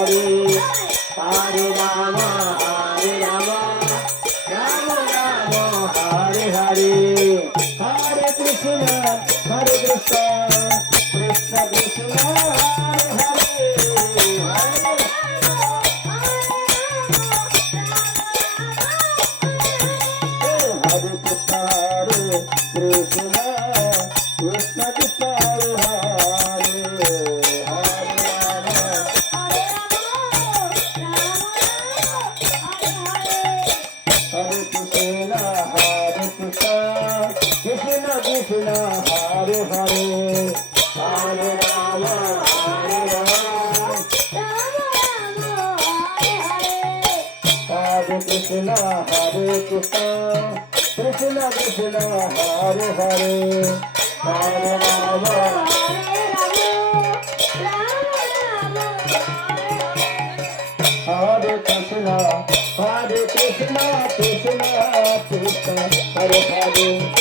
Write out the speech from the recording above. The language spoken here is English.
Hare Hare Rama Rama Rama Hare Hare Hare Krishna Krishna Krishna Krishna Krishna Hare Hare Hare Rama Hare Krishna Krishna Krishna Hare Hare Hare Rama Hare Krishna Krishna Krishna Hare Hare